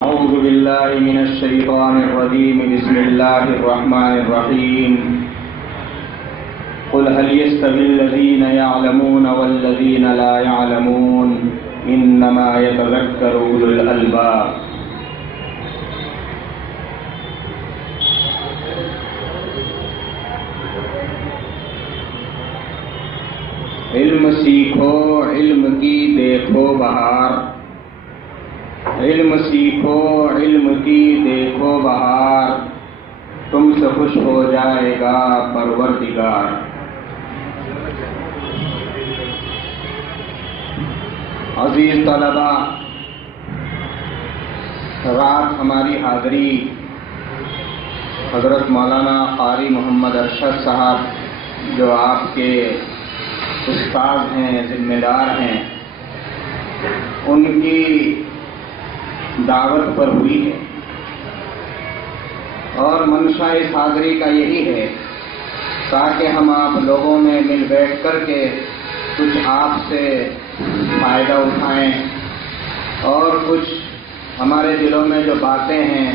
أعوذ بالله من الشيطان الرجيم. بسم الله الرحمن الرحيم. قل هل يستوي الذين يعلمون والذين لا يعلمون إنما يتذكر أولو الألباب. علم سیکھو، علم کی دیکھو بہار. علم سیکھو، علم کی دیکھو بہار. تم سے خوش ہو جائے گا پروردگار. عزیز طلبہ، رات ہماری حاضری حضرت مولانا قاری محمد ارشد صاحب جو آپ کے استاد ہیں، ذمہ دار ہیں، ان کی دعوت پر ہوئی ہے، اور منشا اس حاضری کا یہی ہے تاکہ ہم آپ لوگوں میں مل بیٹھ کر کے کچھ آپ سے فائدہ اٹھائیں اور کچھ ہمارے دلوں میں جو باتیں ہیں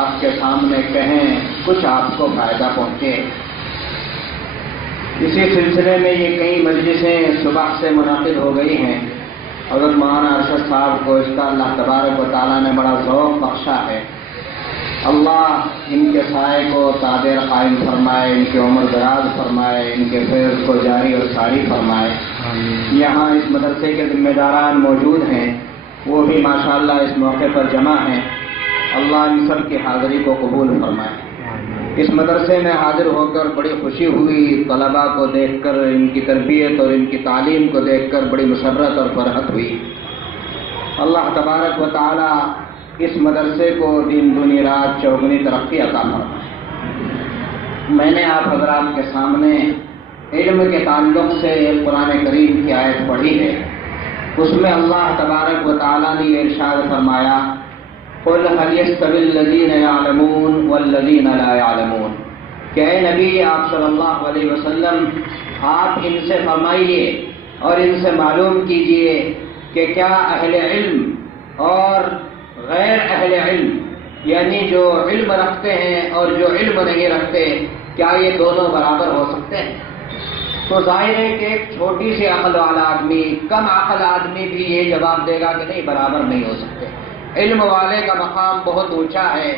آپ کے سامنے کہیں، کچھ آپ کو فائدہ پہنچے. اسی سلسلے میں یہ کئی مجلسیں صبح سے منعقد ہو گئی ہیں. حضرت مولانا ارشد صاحب کو اس کا اللہ تبارک و تعالیٰ نے بڑا ذوق بخشا ہے. اللہ ان کے سائے کو تادر قائم فرمائے، ان کی عمر دراز فرمائے، ان کے فیض کو جاری اور ساری فرمائے. یہاں اس مدرسے کے ذمہ داران موجود ہیں، وہ بھی ماشاءاللہ اس موقع پر جمع ہیں. اللہ ان سب کی حاضری کو قبول فرمائے. اس مدرسے میں حاضر ہو کر بڑی خوشی ہوئی. طلباء کو دیکھ کر، ان کی تربیت اور ان کی تعلیم کو دیکھ کر بڑی مسرت اور فرحت ہوئی. اللہ تبارک و تعالی اس مدرسے کو دن دنی رات چوگنی ترقی عطا فرمائے. میں نے آپ حضرات کے سامنے علم کے تعلق سے قرآن کریم کی آیت پڑھی ہے. اس میں اللہ تبارک و تعالی نے ارشاد فرمایا، قل هل يستوي الذين يعلمون والذين لا يعلمون. کہ اے نبی آپ صلی اللہ علیہ وسلم، آپ ان سے فرمائیے اور ان سے معلوم کیجئے کہ کیا اہل علم اور غیر اہل علم، یعنی جو علم رکھتے ہیں اور جو علم نہیں رکھتے، کیا یہ دونوں برابر ہو سکتے ہیں؟ تو ظاہر ہے کہ ایک چھوٹی سی عقل والا آدمی، کم عقل آدمی بھی یہ جواب دے گا کہ نہیں، برابر نہیں ہو سکتے. علم والے کا مقام بہت اونچا ہے،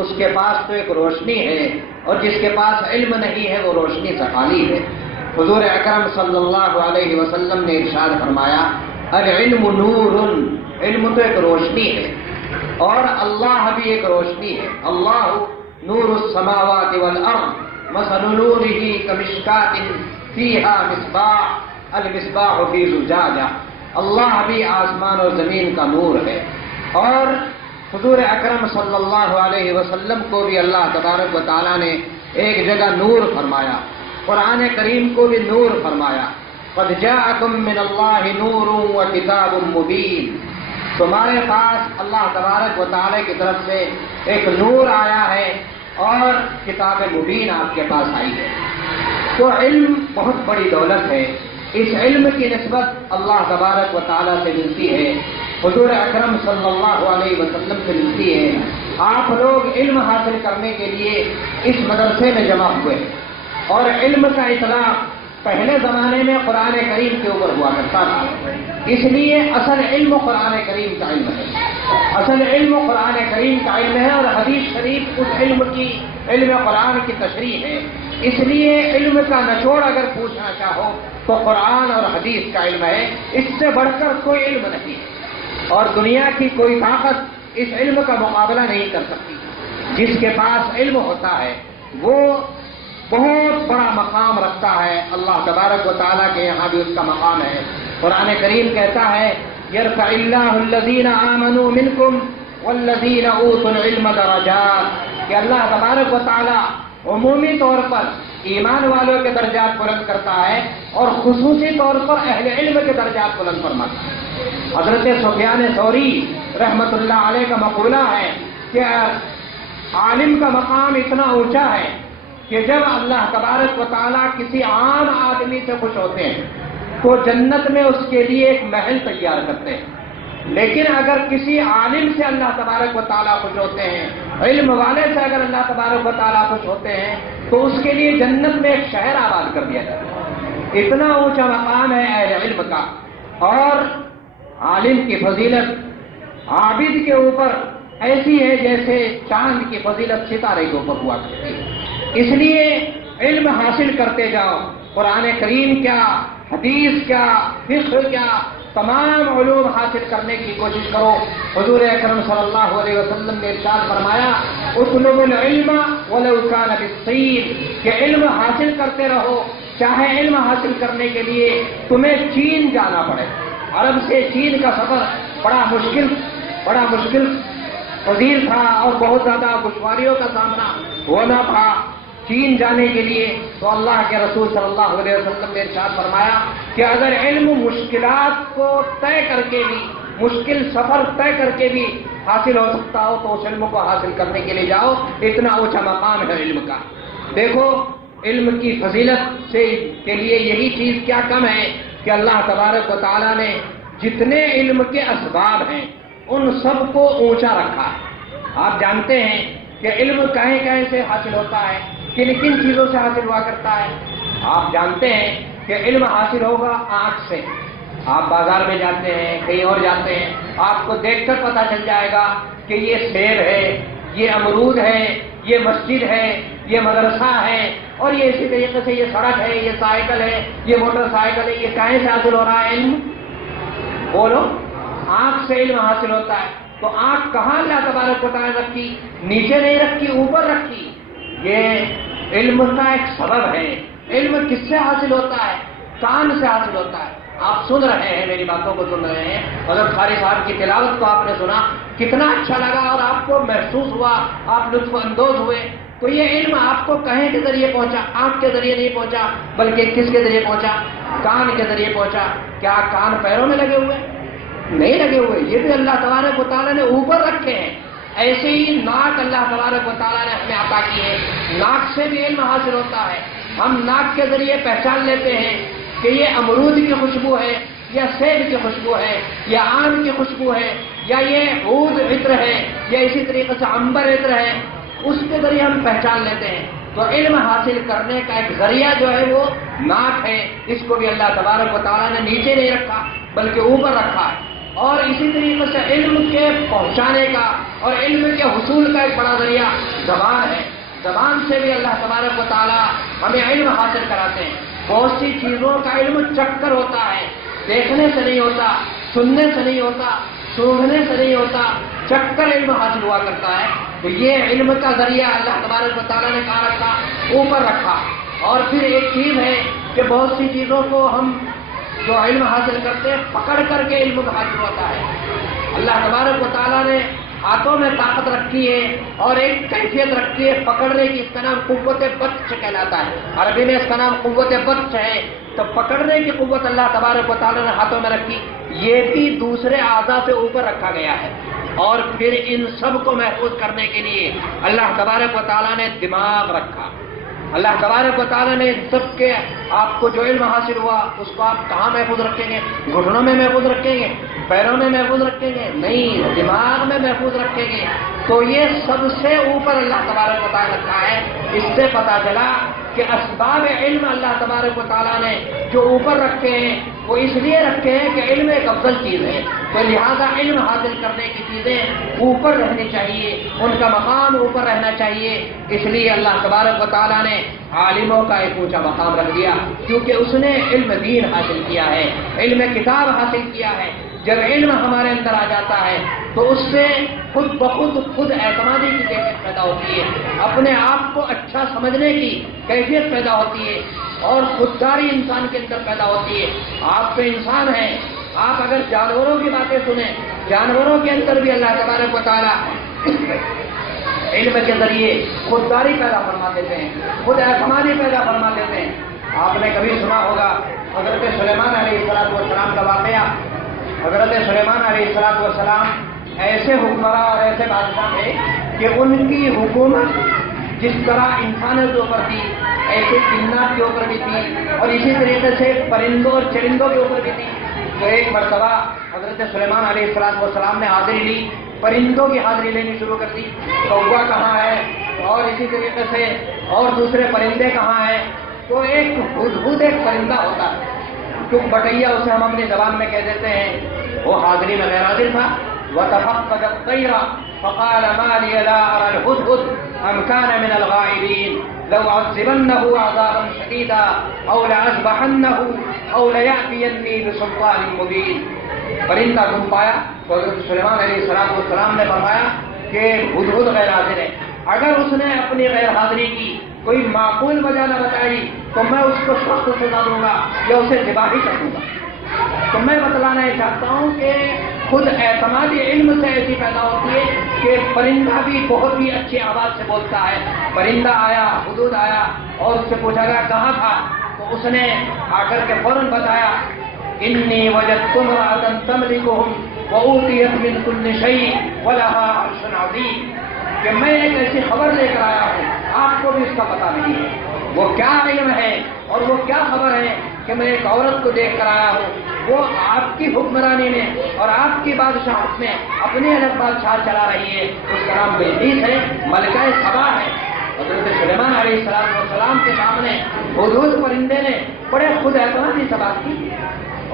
اس کے پاس تو ایک روشنی ہے، اور جس کے پاس علم نہیں ہے وہ روشنی سے خالی ہے. حضور اکرم صلی اللہ علیہ وسلم نے ارشاد فرمایا، العلم نور. علم تو ایک روشنی ہے، اور اللہ بھی ایک روشنی ہے. اللہ نور السماوات والارض مثل نورہ کمشکاۃ فیہا مصباح المصباح فی زجاجہ. اللہ بھی آسمان اور زمین کا نور ہے، اور حضور اکرم صلی اللہ علیہ وسلم کو بھی اللہ تبارک و تعالیٰ نے ایک جگہ نور فرمایا. قرآن کریم کو بھی نور فرمایا، قد جاءکم من اللہ نور وکتاب مبین. تمہارے پاس اللہ تبارک و تعالیٰ کی طرف سے ایک نور آیا ہے اور کتاب مبین آپ کے پاس آئی ہے. تو علم بہت بڑی دولت ہے. اس علم کی نسبت اللہ تبارک و تعالیٰ سے ملتی ہے، حضور اکرم صلی اللہ علیہ وسلم سے ملتی ہے. آپ لوگ علم حاصل کرنے کے لیے اس مدرسے میں جمع ہوئے، اور علم کا اطلاق پہلے زمانے میں قرآن کریم کے اوپر ہوا کرتا تھا. اس لیے اصل علم قرآن کریم کا علم ہے. اصل علم قرآن کریم کا علم ہے، اور حدیث شریف اس علم کی، علم قرآن کی تشریح ہے. اس لیے علم کا نچوڑ اگر پوچھنا چاہو تو قرآن اور حدیث کا علم ہے. اس سے بڑھ کر کوئی علم نہیں ہے، اور دنیا کی کوئی طاقت اس علم کا مقابلہ نہیں کر سکتی. جس کے پاس علم ہوتا ہے وہ بہت بڑا مقام رکھتا ہے. اللہ تبارک و تعالیٰ کے یہاں بھی اس کا مقام ہے. قرآن کریم کہتا ہے، یرفع اللہ الذین آمنوا منکم والذین اوتوا العلم درجات. کہ اللہ تبارک و تعالیٰ عمومی طور پر ایمان والوں کے درجات بلند کرتا ہے، اور خصوصی طور پر اہل علم کے درجات بلند فرماتا ہے. حضرت سفیان ثوری رحمت اللہ علیہ کا مقولہ ہے کہ عالم کا مقام اتنا اونچا ہے کہ جب اللہ تبارک و تعالیٰ کسی عام آدمی سے خوش ہوتے ہیں تو جنت میں اس کے لیے ایک محل تیار کرتے ہیں. لیکن اگر کسی عالم سے اللہ تبارک و تعالیٰ خوش ہوتے ہیں، علم والے سے اگر اللہ تبارک و تعالیٰ خوش ہوتے ہیں، تو اس کے لیے جنت میں ایک شہر آباد کر دیا جاتا ہے۔ اتنا اونچا مقام ہے اہل علم کا۔ اور عالم کی فضیلت عابد کے اوپر ایسی ہے جیسے چاند کی فضیلت ستارے کے اوپر ہوا کرتی ہے۔ اس لیے علم حاصل کرتے جاؤ، قرآن کریم کیا، حدیث کیا، فقہ کیا، تمام علوم حاصل کرنے کی کوشش کرو۔ حضور اکرم صلی اللہ علیہ وسلم نے ارشاد فرمایا، اطلبوا العلم ولو كان بالصين، کہ علم حاصل کرتے رہو، چاہے علم حاصل کرنے کے لیے تمہیں چین جانا پڑے۔ عرب سے چین کا سفر بڑا مشکل فضیل تھا اور بہت زیادہ دشواریوں کا سامنا ہونا تھا چین جانے کے لیے۔ تو اللہ کے رسول صلی اللہ علیہ وسلم نے ارشاد فرمایا کہ اگر علم مشکلات کو طے کر کے بھی، مشکل سفر طے کر کے بھی حاصل ہو سکتا ہو تو اس علم کو حاصل کرنے کے لیے جاؤ، اتنا اونچا مقام ہے علم کا۔ دیکھو علم کی فضیلت سے کے لیے یہی چیز کیا کم ہے کہ اللہ تبارک و تعالیٰ نے جتنے علم کے اسباب ہیں ان سب کو اونچا رکھا ہے۔ آپ جانتے ہیں کہ علم کہیں سے حاصل ہوتا ہے، کن کن چیزوں سے حاصل ہوا کرتا ہے۔ آپ جانتے ہیں کہ علم حاصل ہوگا آنکھ سے۔ آپ بازار میں جاتے ہیں، کہیں اور جاتے ہیں، آپ کو دیکھ کر پتہ چل جائے گا کہ یہ سیب ہے، یہ امرود ہے، یہ مسجد ہے، یہ مدرسہ ہے، اور یہ اسی طریقے سے یہ سڑک ہے، یہ سائیکل ہے، یہ موٹر سائیکل ہے۔ یہ کہیں سے حاصل ہو رہا ہے علم؟ بولو، آنکھ سے علم حاصل ہوتا ہے۔ تو آنکھ کہاں اللہ تبارک و تعالیٰ نے رکھی؟ نیچے نہیں رکھی، اوپر رکھی۔ یہ علم کا ایک سبب ہے۔ علم کس سے حاصل ہوتا ہے؟ کان سے حاصل ہوتا ہے۔ آپ سن رہے ہیں، میری باتوں کو سن رہے ہیں، حضرت قاری صاحب کی تلاوت کو آپ نے سنا، کتنا اچھا لگا اور آپ کو محسوس ہوا، آپ لطف اندوز ہوئے۔ تو یہ علم آپ کو کہیں کے ذریعے پہنچا، آنکھ کے ذریعے نہیں پہنچا، بلکہ کس کے ذریعے پہنچا؟ کان کے ذریعے پہنچا۔ کیا کان پیروں میں لگے ہوئے؟ نہیں لگے ہوئے، یہ بھی اللہ تبارک و تعالیٰ نے اوپر رکھے ہیں۔ ایسے ہی ناک اللہ تبارک و تعالیٰ نے ہمیں عطا کی ہے، ناک سے بھی علم حاصل ہوتا ہے۔ ہم ناک کے ذریعے پہچان لیتے ہیں کہ یہ امرود کی خوشبو ہے، یا سیب کی خوشبو ہے، یا آم کی خوشبو ہے، یا یہ عود عطر ہے، یا اسی طریقے سے عنبر عطر ہے، اس کے ذریعے ہم پہچان لیتے ہیں۔ تو علم حاصل کرنے کا ایک ذریعہ جو ہے وہ ناک ہے، اس کو بھی اللہ تبارک و تعالیٰ نے نیچے نہیں رکھا بلکہ اوپر رکھا ہے۔ اور اسی طریقے سے علم کے پہنچانے کا اور علم کے حصول کا ایک بڑا ذریعہ زبان ہے۔ زبان سے بھی اللہ تبارک و تعالیٰ ہمیں علم حاصل کراتے ہیں۔ بہت سی چیزوں کا علم چکھ کر ہوتا ہے، دیکھنے سے نہیں ہوتا، سننے سے نہیں ہوتا، سونگھنے سے نہیں ہوتا، چکھ کر علم حاصل ہوا کرتا ہے۔ تو یہ علم کا ذریعہ اللہ تبارک و تعالیٰ نے کہاں رکھا؟ اوپر رکھا۔ اور پھر ایک چیز ہے کہ بہت سی چیزوں کو ہم جو علم حاصل کرتے ہیں پکڑ کر کے علم حاصل ہوتا ہے۔ اللہ تبارک و تعالیٰ نے ہاتھوں میں طاقت رکھی ہے اور ایک کیفیت رکھی ہے پکڑنے کی، اس کا نام قوت بطش کہلاتا ہے۔ عربی میں اس کا نام قوت بطش ہے۔ تو پکڑنے کی قوت اللہ تبارک و تعالیٰ نے ہاتھوں میں رکھی، یہ بھی دوسرے اعضاء سے اوپر رکھا گیا ہے۔ اور پھر ان سب کو محفوظ کرنے کے لیے اللہ تبارک و تعالیٰ نے دماغ رکھا۔ اللہ تبارک و تعالیٰ نے سب کے آپ کو جو علم حاصل ہوا اس کو آپ کہاں محفوظ رکھیں گے؟ گھٹنوں میں محفوظ رکھیں گے؟ پیروں میں محفوظ رکھیں گے؟ نہیں، دماغ میں محفوظ رکھیں گے۔ تو یہ سب سے اوپر اللہ تبارک و تعالیٰ رکھا ہے۔ اس سے پتہ چلا کہ اسباب علم اللہ تبارک و تعالیٰ نے جو اوپر رکھے ہیں وہ اس لیے رکھے ہیں کہ علم ایک افضل چیز ہے، تو لہذا علم حاصل کرنے کی چیزیں اوپر رہنی چاہیے، ان کا مقام اوپر رہنا چاہیے۔ اس لیے اللہ تبارک و تعالیٰ نے عالموں کا ایک اونچا مقام رکھ دیا، کیونکہ اس نے علم دین حاصل کیا ہے، علم کتاب حاصل کیا ہے۔ جب علم ہمارے اندر آ جاتا ہے تو اس سے خود بخود خود اعتمادی کی کیفیت پیدا ہوتی ہے، اپنے آپ کو اچھا سمجھنے کی کیفیت پیدا ہوتی ہے، اور خودداری انسان کے اندر پیدا ہوتی ہے۔ آپ تو انسان ہیں، آپ اگر جانوروں کی باتیں سنیں، جانوروں کے اندر بھی اللہ تبارک و تعالیٰ علم کے ذریعے خودداری پیدا فرما دیتے ہیں، خود اعتمادی پیدا فرما دیتے ہیں۔ آپ نے کبھی سنا ہوگا حضرت سلیمان علیہ السلام کا واقعہ۔ حضرت سلیمان علیہ السلام ایسے حکمراں اور ایسے بادشاہ تھے کہ ان کی حکومت جس طرح انسانوں کے اوپر تھی ایسے جنات کے اوپر بھی تھی، اور اسی طریقے سے پرندوں اور چرندوں کے اوپر بھی تھی۔ تو ایک مرتبہ حضرت سلیمان علیہ السلام نے حاضری لی، پرندوں کی حاضری لینی شروع کر دی، کوا کہاں ہے اور اسی طریقے سے اور دوسرے پرندے کہاں ہیں. تو ایک ہدہد ایک پرندہ ہوتا ہے، چک بٹیا اسے ہم اپنی زبان میں کہہ دیتے ہیں، وہ حاضری میں غیر حاضر تھا. وَتَفَقَّدَ الطَّيْرَ فَقَالَ مَا لِيَ لَا أَرَى الْهُدْهُدَ أَمْ كَانَ مِنَ الْغَائِبِينَ لَوْ أَعَذِّبَنَّهُ عَذَابًا شَدِيدًا أَوْ لَأَذْبَحَنَّهُ أَوْ لَيَأْتِيَنِّي بِسُلْطَانٍ مُبِينٍ. پرندہ گم پایا تو حضرت سلیمان علیہ السلام نے فرمایا کہ ہدہد غیر حاضر ہے. اگر اس نے اپنی غیر حاضری کی کوئی معقول وجہ نہ بتائی تو میں اس کو سخت سزا دوں گا یا اسے ذبح ہی کر دوں گا. تو میں بتلانا یہ چاہتا ہوں کہ خود اعتمادی علم سے ایسی پیدا ہوتی ہے کہ پرندہ بھی بہت ہی اچھی آواز سے بولتا ہے. پرندہ آیا، ہدہد آیا اور اس سے پوچھا گیا کہاں تھا، تو اس نے آ کر کے فوراً بتایا انی وجدت امرأة تملکهم وأوتیت من کل شیء ولها عرش عظیم، کہ میں ایک ایسی خبر لے کر آیا ہوں، آپ کو بھی اس کا پتہ نہیں ہے. وہ کیا علم ہے اور وہ کیا خبر ہے کہ میں ایک عورت کو دیکھ کر آیا ہوں، وہ آپ کی حکمرانی میں اور آپ کی بادشاہت میں اپنی الگ بادشاہ چلا رہی ہے. اس کا نام بلقیس ہے، ملکہ سبا ہے. حضرت سلیمان علیہ السلام کے سامنے ہدہد پرندے نے بڑے خود اعتمادی سے بات کی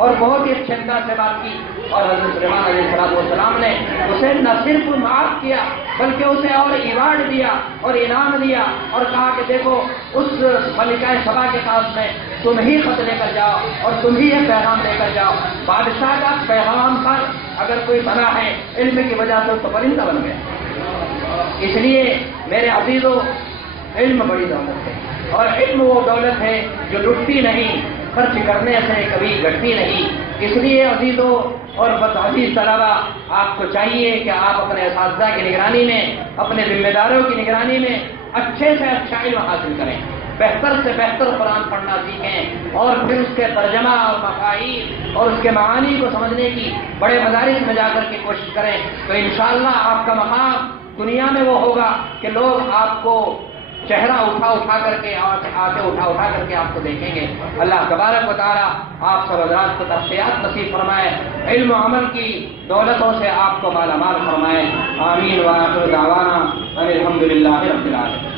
اور بہت ہی اچھے انداز سے بات کی، اور حضرت سلیمان علیہ السلام نے اسے نہ صرف معاف کیا بلکہ اسے اور ایوارڈ دیا اور انعام دیا اور کہا کہ دیکھو اس ملکہ سبا کے پاس میں تم ہی خط لے کر جاؤ اور تم ہی یہ پیغام لے کر جاؤ. بادشاہ کا پیغام پر اگر کوئی بنا ہے علم کی وجہ سے تو پرندہ بن گیا. اس لیے میرے عزیزوں، علم بڑی دولت ہے اور علم وہ دولت ہے جو لٹتی نہیں، خرچ کرنے سے کبھی گھٹتی نہیں. اس لیے عزیزوں اور عزیز طلبا، آپ کو چاہیے کہ آپ اپنے اساتذہ کی نگرانی میں، اپنے ذمہ داروں کی نگرانی میں اچھے سے اچھا علم حاصل کریں، بہتر سے بہتر قرآن پڑھنا سیکھیں اور پھر اس کے ترجمہ اور مفاہیم اور اس کے معانی کو سمجھنے کی بڑے مدارس میں جا کر کے کوشش کریں. تو انشاءاللہ آپ کا مقام دنیا میں وہ ہوگا کہ لوگ آپ کو چہرہ اٹھا کر کے آتے اٹھا کر کے آپ کو دیکھیں گے. اللہ تبارک و تعالیٰ آپ سب حضرات کو تفصیلات نصیب فرمائے، علم و عمل کی دولتوں سے آپ کو مالا مال فرمائے. آمین. وآخر دعوانا ان الحمد للہ رب العالمین.